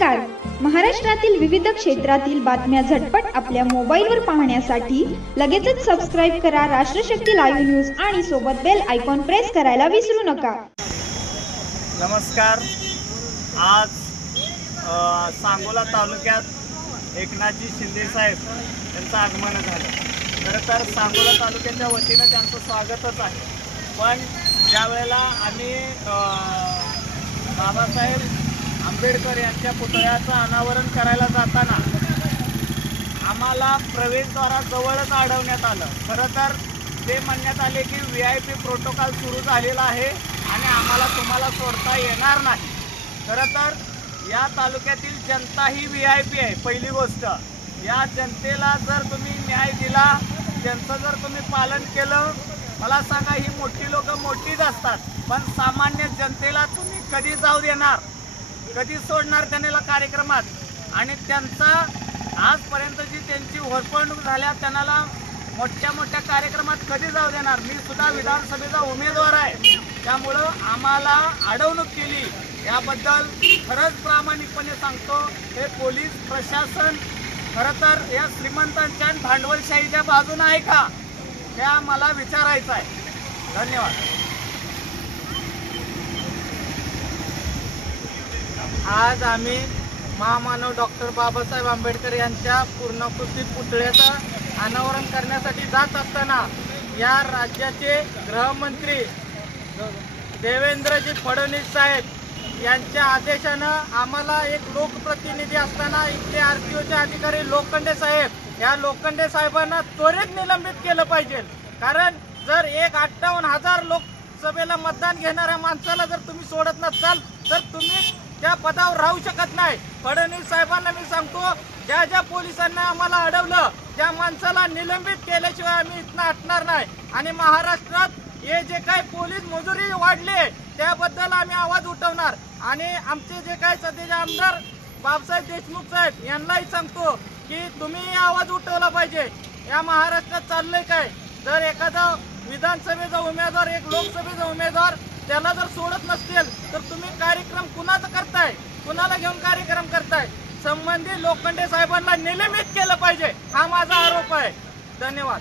नमस्कार. महाराष्ट्रातील विविध क्षेत्रातील बातम्या झटपट आपल्या मोबाईलवर पाहण्यासाठी लगेचच सबस्क्राइब करा राष्ट्रशक्ती लाईव्ह न्यूज आणि सोबत बेल आयकॉन प्रेस करायला विसरू नका. नमस्कार. आज सांगोला तालुक्यात एकनाथजी शिंदे साहेब यांचं आगमन झालं. खरं तर सांगोला तालुक्याच्या वतीनं त्यांचं स्वागतच आहे. पण ज्यावेळेला आम्ही बाबासाहेब आंबेडकर यांच्या पुतळ्याचं अनावरण करायला जाताना आम्हाला प्रवेशद्वाराजवळच अडवण्यात आलं. खरं तर ते म्हणण्यात आले की VIP प्रोटोकॉल सुरू झालेला आहे आणि आम्हाला तुम्हाला सोडता येणार नाही. खरं तर या तालुक्यातील जनता ही VIP आहे. पहिली गोष्ट, या जनतेला जर तुम्ही न्याय दिला, त्यांचं जर तुम्ही पालन केलं, मला सांगा ही मोठी लोक मोठीच असतात, पण सामान्य जनतेला तुम्ही कधी जाऊ देणार, कधी सोडणार त्यांना कार्यक्रमात? आणि त्यांचा आजपर्यंत जी त्यांची होरपळणूक झाल्या त्यांना मोठ्या मोठ्या कार्यक्रमात कधी जाऊ देणार? मी सुद्धा विधानसभेचा उमेदवार आहे, त्यामुळं आम्हाला अडवणूक केली याबद्दल खरंच प्रामाणिकपणे सांगतो, हे पोलीस प्रशासन खरं तर या श्रीमंतांच्या भांडवलशाहीच्या बाजूने आहे का, हे मला विचारायचं आहे. धन्यवाद. आज आम्ही महामानव डॉक्टर बाबासाहेब आंबेडकर यांच्या पूर्णाकृती पुतळ्याचं अनावरण करण्यासाठी जात असताना या राज्याचे गृहमंत्री देवेंद्रजी फडणवीस साहेब यांच्या आदेशानं आम्हाला एक लोकप्रतिनिधी असताना इथले RTOचे अधिकारी लोखंडे साहेब, या लोखंडे साहेबांना त्वरित निलंबित केलं पाहिजे. कारण जर 58,000 लोकसभेला मतदान घेणाऱ्या माणसाला जर तुम्ही सोडत नसाल तर तुम्ही त्या पदावर राहू शकत नाही. फडणवीस साहेबांना मी सांगतो, ज्या ज्या पोलिसांना आम्हाला अडवलं त्या माणसाला निलंबित केल्याशिवाय आम्ही इथनं हटणार नाही. आणि महाराष्ट्रात हे जे काही पोलीस मजुरी वाढले त्याबद्दल आम्ही आवाज उठवणार. आणि आमचे जे काही सध्याचे आमदार बाबासाहेब देशमुख साहेब यांनाही सांगतो की तुम्ही आवाज उठवला पाहिजे. या महाराष्ट्रात चाललंय काय? जर एखादा विधानसभेचा उमेदवार, एक लोकसभेचा उमेदवार त्याला जर सोडत नसतील तर तुम्ही कार्यक्रम कुणाचा करताय, कुणाला घेऊन कार्यक्रम करताय? संबंधित लोखंडे साहेबांना निलंबित केलं पाहिजे, हा माझा आरोप आहे. धन्यवाद.